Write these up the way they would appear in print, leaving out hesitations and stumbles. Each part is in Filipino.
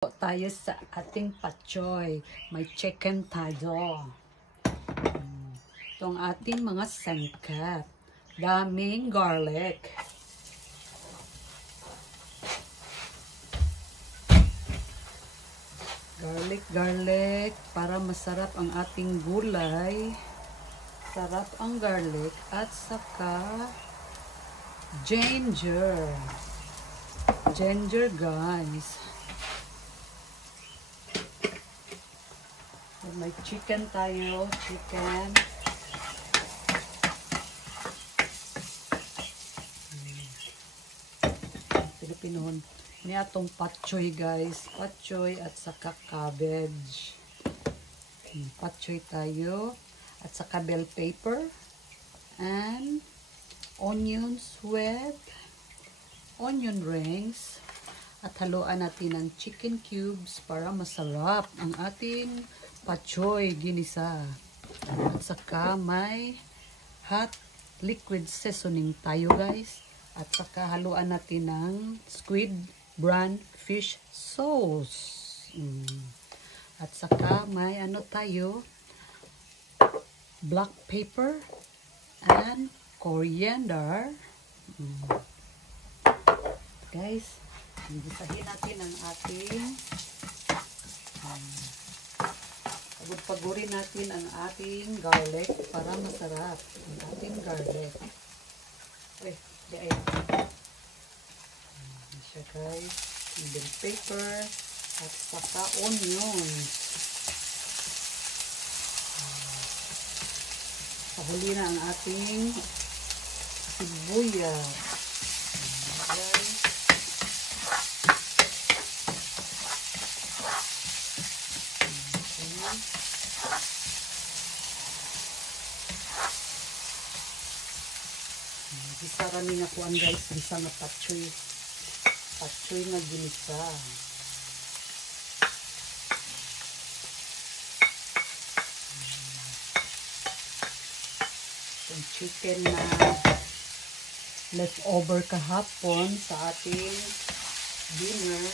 Tayo sa ating patchoy. May chicken tayo. Ito ang ating mga sangkap. Daming garlic. Garlic para masarap ang ating gulay. Sarap ang garlic at saka ginger. Ginger, guys. May chicken tayo. Chicken. Pilipinoon. Ini atong patchoy, guys. Patchoy at saka cabbage. Patchoy tayo. At saka bell pepper. And onions with onion rings. At haluan natin ng chicken cubes para masarap ang ating patchoy ginisa. At saka may hot liquid seasoning tayo, guys. At saka haluan natin ng squid brand fish sauce. At saka may ano tayo, black pepper and coriander. Guys, gisahin natin ang ating pagpagurin natin ang ating garlic para masarap ang ating garlic. Uy, di ay. Siya, guys. Bell pepper at saka onions. Pahuli na ang ating sibuyas. Guys. Gisara ni nga kuan, guys, gisa nga patchoy. Patchoy nga ginisa. Yung chicken na leftover kahapon sa ating dinner.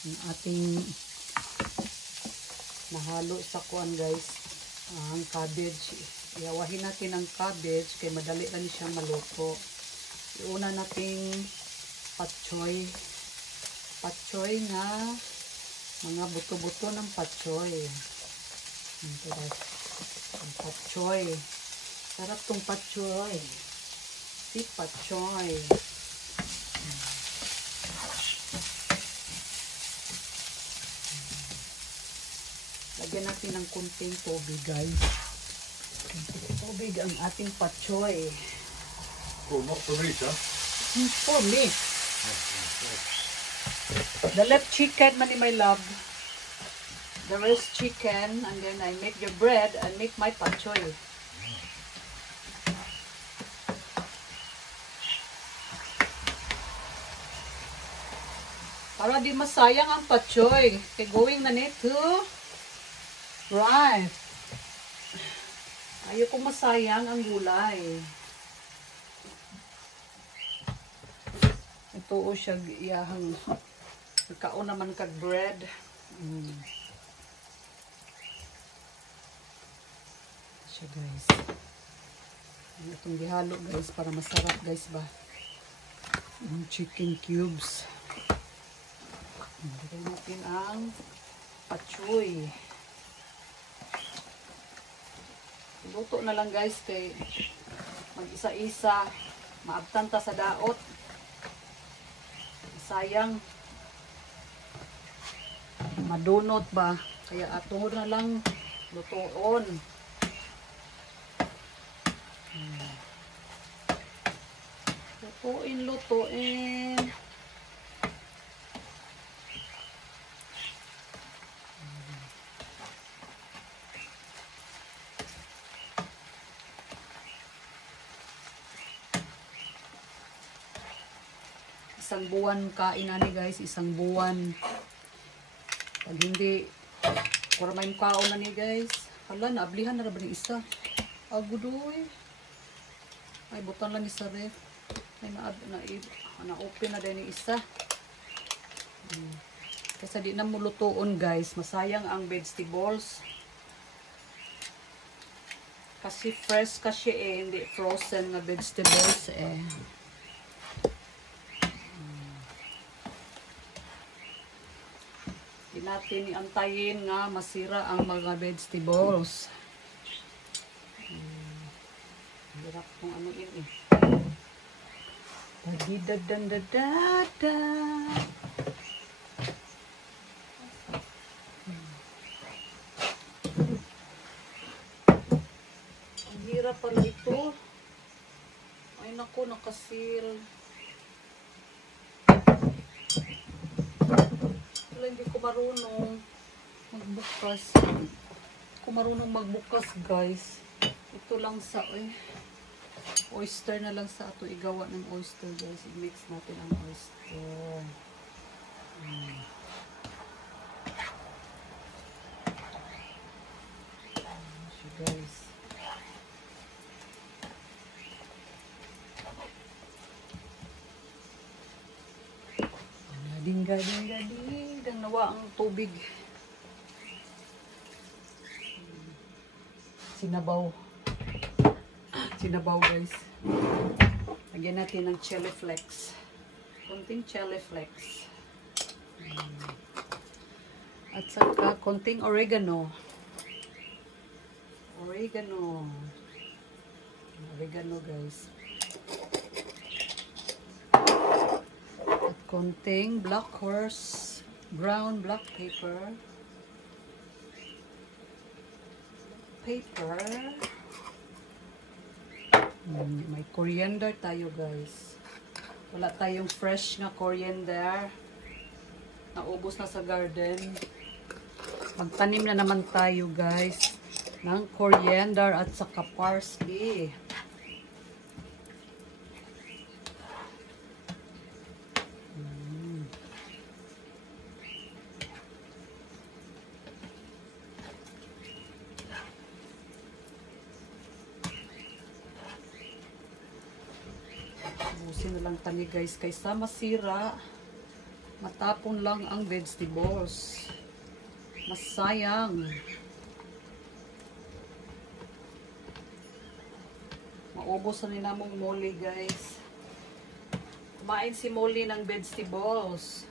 Ang ating nahalo sa kuan, guys, ang cabbage. Iawahin natin ang cabbage kay madali lang siyang maluto. Iuna nating patchoy nga mga buto-buto ng patchoy. Ito, guys, ang patchoy. Sarap tong patchoy. Si patchoy. Lagyan natin ng kunting tubig, guys. Kunting tubig ang ating patchoy. Oh, not for meat, huh? For me. The left chicken, money, my love. The rest chicken, and then I make the bread and make my patchoy. Para di masayang ang patchoy. Kaya going na nito. Right. Ayoko masayang ang gulay. Ito o siya iyahang nagkaon naman kag bread. Siya, guys. Itong gihalo, guys, para masarap, guys, ba? Yung chicken cubes. Lagyan natin ang patchoy. Luto na lang, guys, kay mag-isa-isa. Maabtanta sa daot. Sayang. Madunot ba? Kaya ato na lang lutoon. Lutuin. Isang buwan kain ani, guys, isang buwan Pag hindi, para may mukhaon na ni guys. Hala, naablihan na ba ni isa? Agudoy. Ay, butang lang ni sa ref. Ay, na-open na din ni isa. Kasi di na mulutuon guys. Masayang ang vegetables. Kasi fresh kasi hindi frozen na vegetables eh. Di natin iantayin nga masira ang mga vegetables. Hirap kung ano yun eh. Dagidadandadada. Ang hirap pala ito. Ay naku, nakasil. Wala, hindi ko marunong magbukas. Hindi ko marunong magbukas guys. Ito lang sa oyster na lang sa ato igawa ng oyster guys. I-mix natin ang oyster. So guys. Gading. Dang nawa ang tubig. Sinabaw guys. Lagyan natin ng chili flakes. Konting chili flakes. At saka konting oregano. Oregano guys. At konting black horse brown black pepper. May coriander tayo guys. Wala tayong fresh na coriander. Naubos na sa garden. Magtanim na naman tayo guys ng coriander at saka parsley. Ubusin na lang tani guys kaysa masira. Matapon lang ang vegetables. Masayang. Maubos na namong moli guys. Kumain si Molly ng vegetables.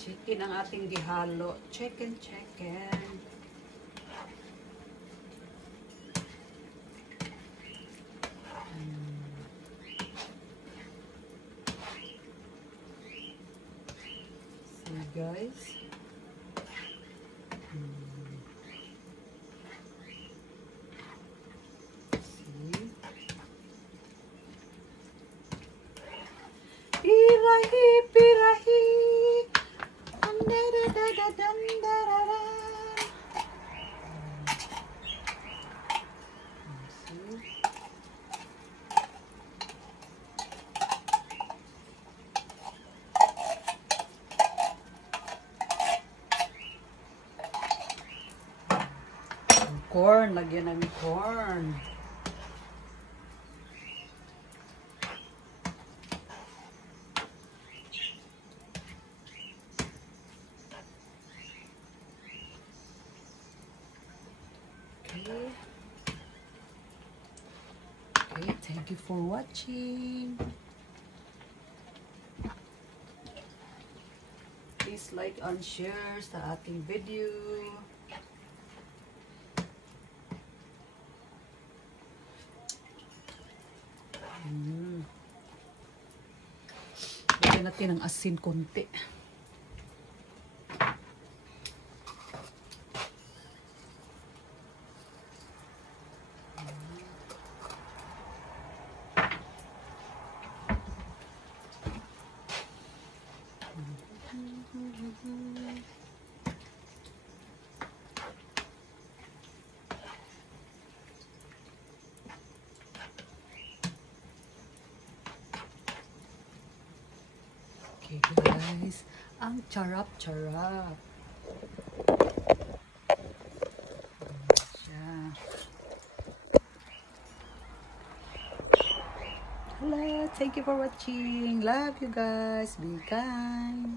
Chicken ang ating gihalo. Chicken. See guys. Pirahi. Corn, lagyan ng corn. Okay, thank you for watching. Please like and share sa ating video. Lagyan natin ng asin konti. Okay guys, ang charap-charap. Hello, thank you for watching. Love you guys. Be kind.